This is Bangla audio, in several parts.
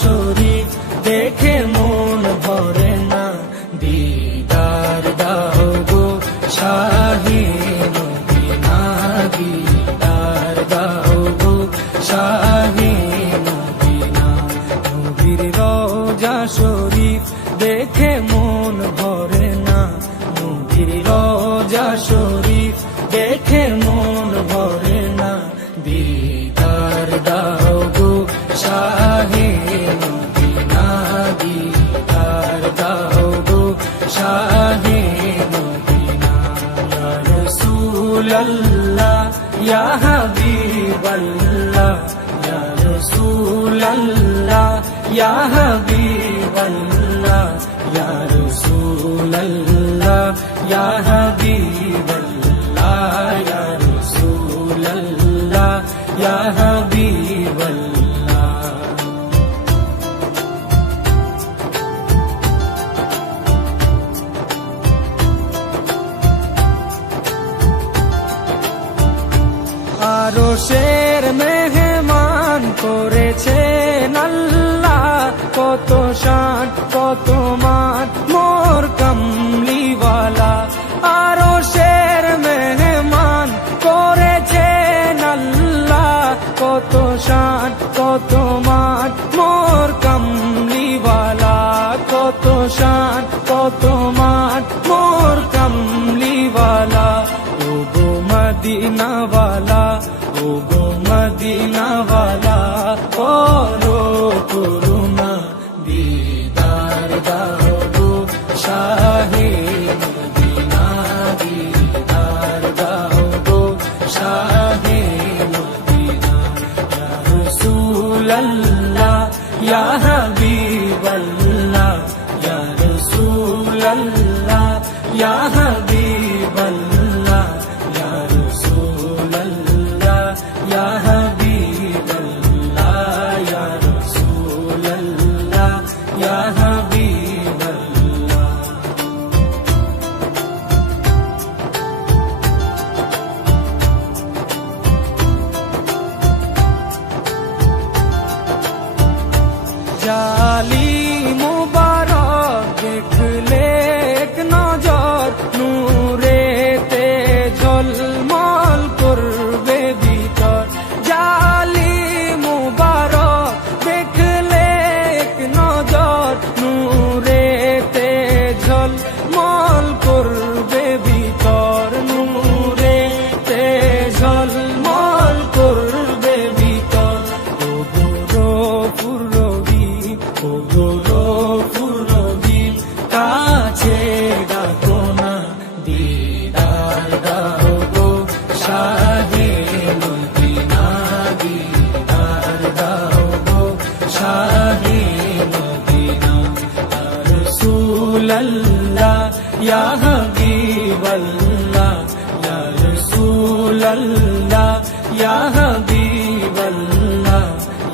শরীফ দেখে মন ভরে না, দিদার দাও গো শাহে মদিনা, দিদার দাও গো শাহে মদিনা। নবীর রওজা শরীফ দেখে মন ভরে না, নবীর রওজা শরীফ দেখে মন ভরে না, দিদার দাও গো শাহে মদিনা, দিদার দাও গো শাহে মদিনা। ইয়া রাসূলাল্লাহ ইয়া হাবিবাল্লাহ, ইয়া রাসূলাল্লাহ ইয়া হাবিবাল্লাহ, ইয়া রাসূলাল্লাহ ইয়া হাবিবাল্লাহ, ইয়া রাসূলাল্লাহ ইয়া হাবিবাল্লাহ। আরশের মেহমান করেছেন আল্লাহ, কত শান কত মান মোর কামলিওয়ালা। আরশের মেহমান করেছেন আল্লাহ, কত শান কত মান মোর কামলিওয়ালা, কত শান কত মান মোর কামলিওয়ালা। ও গো মদিনাওয়ালা, ও গো মদিনাওয়ালা, করো করুণা, দিদার দাও গো শাহে মদিনা, দিদার দাও গো শাহে মদিনা। ইয়া রাসূলাল্লাহ ইয়া হাবিবাল্লাহ, ইয়া রাসূলাল্লাহ ইয়া হাবিবাল্লাহ, ইয়া রাসূলাল্লাহ ইয়া হাবিবাল্লাহ, ইয়া রাসূলাল্লাহ ইয়া হাবিবাল্লাহ। জালি মুবারক দেখলে এক নজর, নূরেতে ঝলমল করবে ভিতর। জালি মুবারক দেখলে এক নজর, নূরেতে ঝলমল করবে ভিতর, নূরেতে ঝলমল করবে ভিতর। ও গৌরবপুর রহিম, ও গৌরবপুর রহিম, কাছে ডাকো না, দিদার দাও গো শাহে মদিনা, দিদার দাও গো শাহে মদিনা। ইয়া রাসূলাল্লাহ ইয়া হাবিবাল্লাহ, ইয়া রাসূলাল্লাহ ইয়া হাবিবাল্লাহ,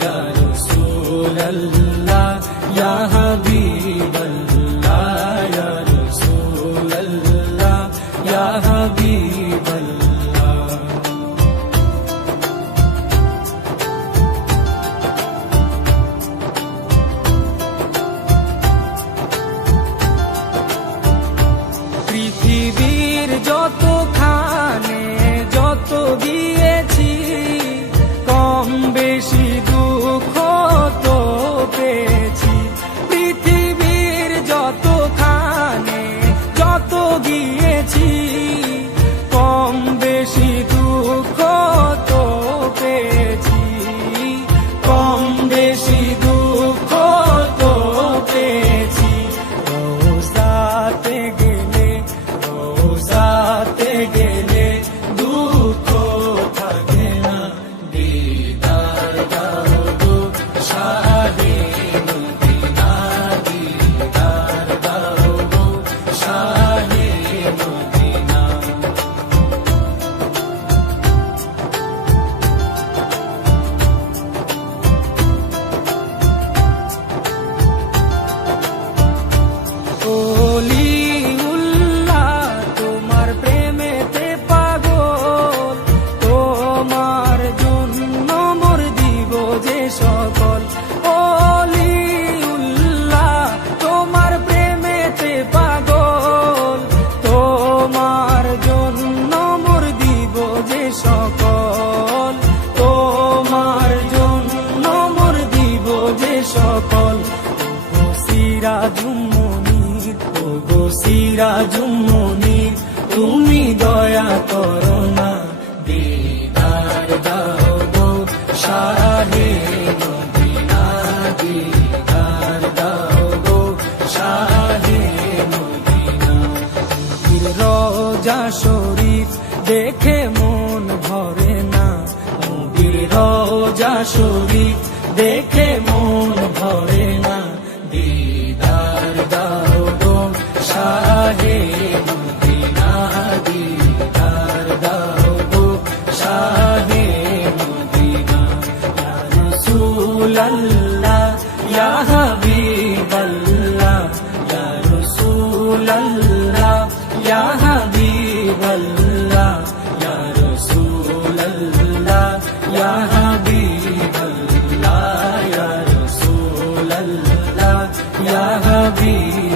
ইয়া রাসূলাল্লাহ ইয়া হাবিবাল্লাহ, ইয়া রাসূলাল্লাহ ইয়া হাবিবাল্লাহ। পৃথিবীর যতখানে যত দিয়েছি, কম বেশি দুঃখ তো পেয়েছি। পৃথিবীর যতখানে যত গিয়েছি, কম বেশি দুঃখ তো পেয়েছি, কম বেশি দুঃখ তো পেয়েছি। রওজাতে গেলে, রওজাতে গেলে দুঃখ থাকে না, দিদার দাও গো শাহে মদিনা, দিদার দাও গো শাহে মদিনা। ওলিউল্লাহ তোমার প্রেমেতে পাগল, তোমার জন্য মোর দিব যে সকল। ওলি সিরাজুম মুনির তুমি দয়া করো না, দিদার দাও গো শাহে মদিনা, দিদার দাও গো শাহে মদিনা। রোজা শরীফ দেখে মন ভরে না, নবীর রোজা শরীফ দেখে মন ভরে না, দিদার দাও গো শাহে মদিনা, দিদার দাও গো শাহে মদিনা। ইয়া রাসূলাল্লাহ ইয়া হাবিবাল্লাহ, ইয়া রাসূলাল্লাহ ইয়া হাবিবাল্লাহ, ইয়া রাসূলাল্লাহ ইয়া হাবিবাল্লাহ, ইয়া রাসূলাল্লাহ ইয়া হাবিবাল্লাহ।